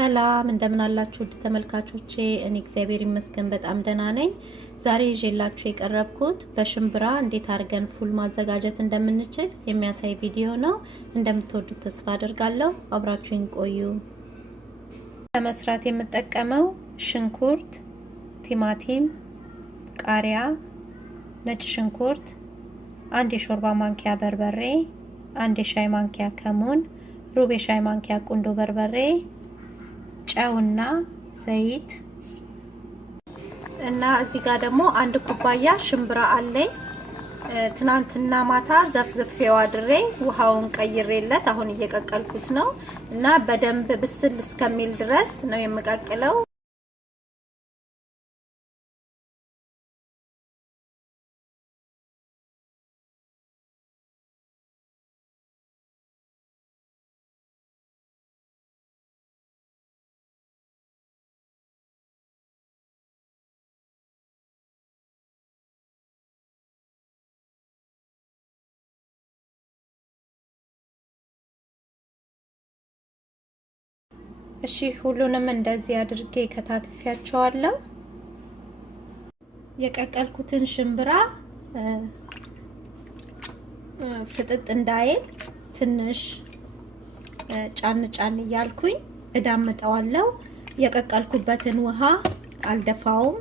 ሰላም እንደምን አላችሁ ተመልካቾቼ እኔ እግዚአብሔር ይመስገን በጣም ደህና ነኝ። ዛሬ ይዤላችሁ የቀረብኩት በሽንብራ እንዴት አድርገን ፉል ማዘጋጀት እንደምንችል የሚያሳይ ቪዲዮ ነው። እንደምትወዱት ተስፋ አደርጋለሁ። አብራችሁኝ ቆዩ። ለመስራት የምጠቀመው ሽንኩርት፣ ቲማቲም፣ ቃሪያ፣ ነጭ ሽንኩርት፣ አንድ የሾርባ ማንኪያ በርበሬ፣ አንድ የሻይ ማንኪያ ከሙን፣ ሩብ የሻይ ማንኪያ ቁንዶ በርበሬ፣ ጨውና ዘይት እና እዚህ ጋር ደግሞ አንድ ኩባያ ሽንብራ አለኝ። ትናንትና ማታ ዘፍዝፌው አድሬ ውሃውን ቀይሬለት አሁን እየቀቀልኩት ነው እና በደንብ ብስል እስከሚል ድረስ ነው የምቀቅለው። እሺ ሁሉንም እንደዚህ አድርጌ ከታትፊያቸዋለሁ። የቀቀልኩትን ሽንብራ ፍጥጥ እንዳይል ትንሽ ጫን ጫን እያልኩኝ እዳምጠዋለሁ። የቀቀልኩበትን ውሃ አልደፋውም።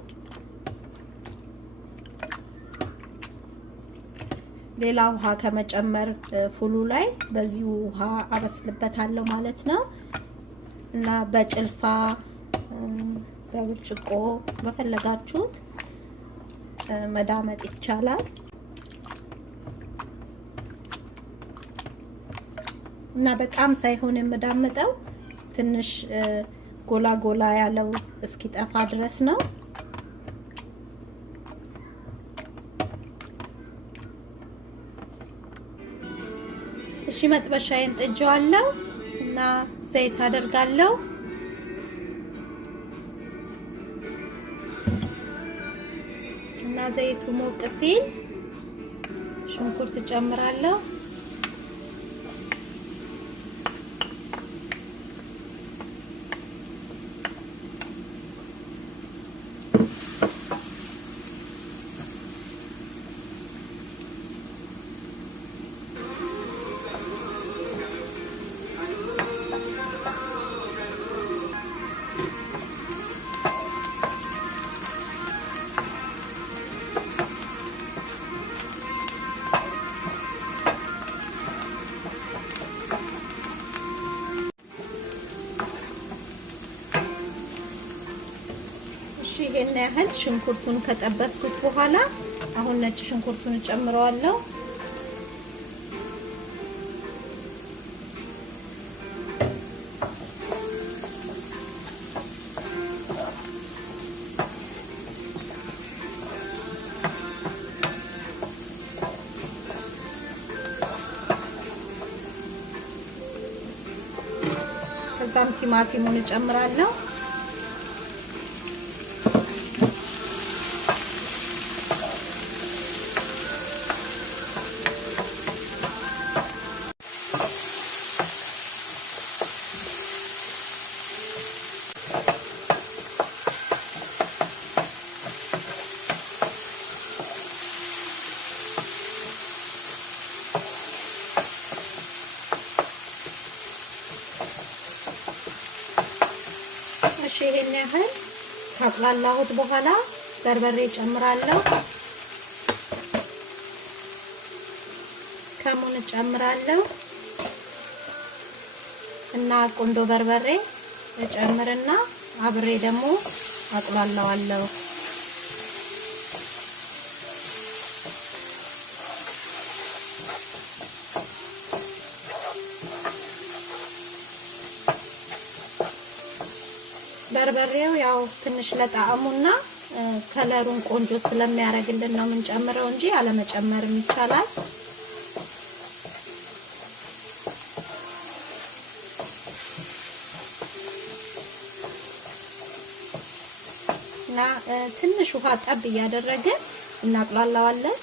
ሌላ ውሃ ከመጨመር ፉሉ ላይ በዚህ ውሃ አበስልበታለሁ ማለት ነው። እና በጭልፋ በብርጭቆ በፈለጋችሁት መዳመጥ ይቻላል። እና በጣም ሳይሆን የምዳምጠው ትንሽ ጎላ ጎላ ያለው እስኪጠፋ ድረስ ነው። እሺ መጥበሻዬን ጥጄዋለሁ እና ዘይት አደርጋለሁ። እና ዘይቱ ሞቅ ሲል ሽንኩርት ጨምራለሁ። ይሄን ያህል ሽንኩርቱን ከጠበስኩት በኋላ አሁን ነጭ ሽንኩርቱን ጨምረዋለሁ። ከዛም ቲማቲሙን ጨምራለሁ። ይሄን ያህል ካቅላላሁት በኋላ በርበሬ ጨምራለሁ። ከሙን ጨምራለሁ እና ቁንዶ በርበሬ ጨምርና አብሬ ደግሞ አቅላላዋለሁ። በርበሬው ያው ትንሽ ለጣዕሙና ከለሩን ቆንጆ ስለሚያደርግልን ነው የምንጨምረው እንጂ አለመጨመርም ይቻላል። እና ትንሽ ውሃ ጠብ እያደረግን እናቅላላዋለን።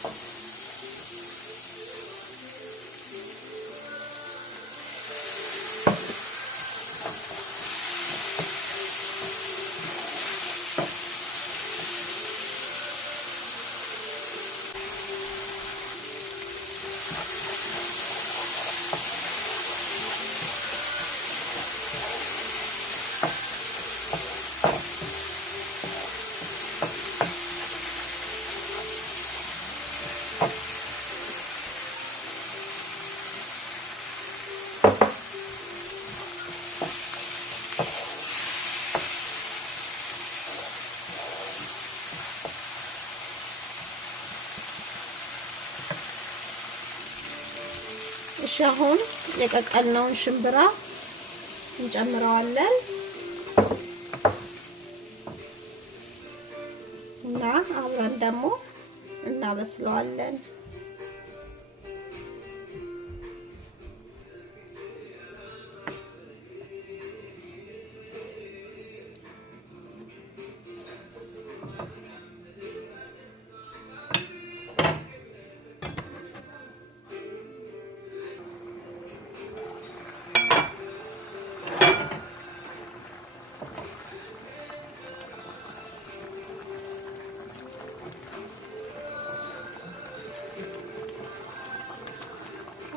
አሁን የቀቀልነውን ሽንብራ እንጨምረዋለን እና አብረን ደግሞ እናበስለዋለን።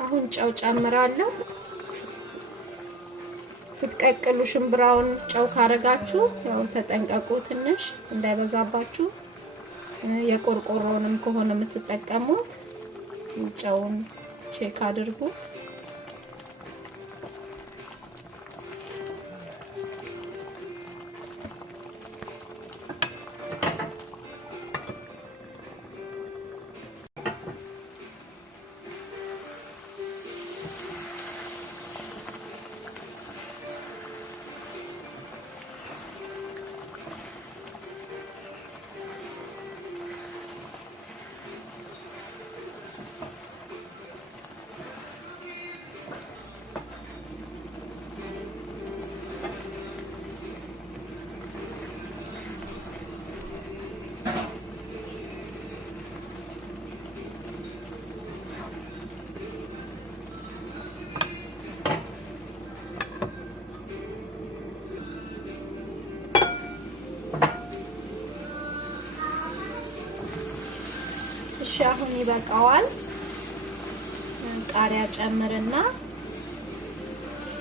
አሁን ጨው ጨምራለሁ። ስትቀቅሉ ሽንብራውን ጨው ካረጋችሁ ያው ተጠንቀቁ፣ ትንሽ እንዳይበዛባችሁ። የቆርቆሮንም ከሆነ የምትጠቀሙት ጨውን ቼክ አድርጉ። አሁን ይበቃዋል። ቃሪያ ጨምርና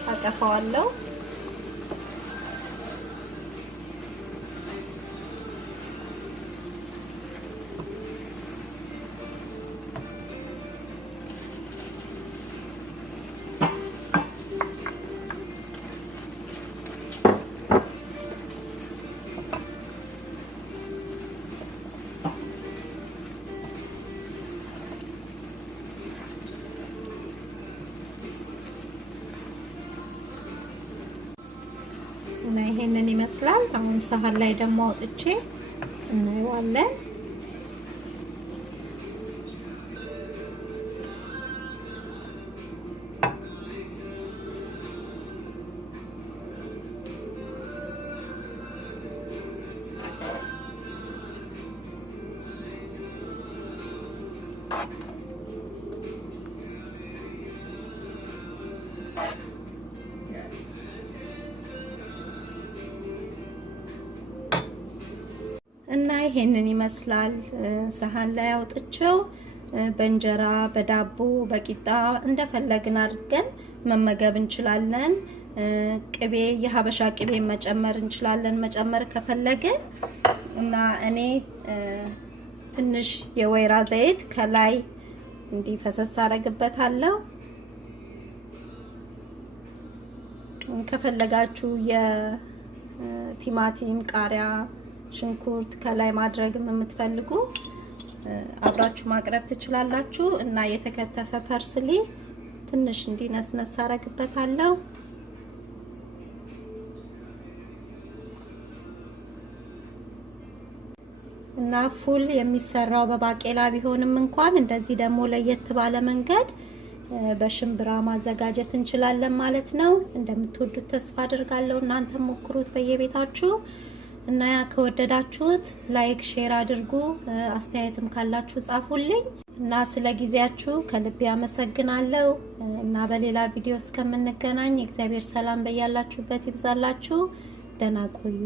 አጠፋዋለሁ። እና ይሄንን ይመስላል። አሁን ሳህን ላይ ደግሞ አውጥቼ እናየዋለን። እና ይሄንን ይመስላል። ሳህን ላይ አውጥቼው በእንጀራ፣ በዳቦ፣ በቂጣ እንደፈለግን አድርገን መመገብ እንችላለን። ቅቤ፣ የሀበሻ ቅቤ መጨመር እንችላለን መጨመር ከፈለግን። እና እኔ ትንሽ የወይራ ዘይት ከላይ እንዲፈሰስ አደርግበታለሁ። ከፈለጋችሁ የቲማቲም፣ ቃሪያ፣ ሽንኩርት ከላይ ማድረግም የምትፈልጉ አብራችሁ ማቅረብ ትችላላችሁ። እና የተከተፈ ፐርስሊ ትንሽ እንዲነስነስ አደርግበታለሁ። እና ፉል የሚሰራው በባቄላ ቢሆንም እንኳን እንደዚህ ደግሞ ለየት ባለ መንገድ በሽንብራ ማዘጋጀት እንችላለን ማለት ነው። እንደምትወዱት ተስፋ አድርጋለሁ። እናንተ ሞክሩት በየቤታችሁ። እና ከወደዳችሁት ላይክ፣ ሼር አድርጉ። አስተያየትም ካላችሁ ጻፉልኝ። እና ስለ ጊዜያችሁ ከልብ አመሰግናለሁ። እና በሌላ ቪዲዮ እስከምንገናኝ እግዚአብሔር ሰላም በያላችሁበት ይብዛላችሁ። ደህና ቆዩ።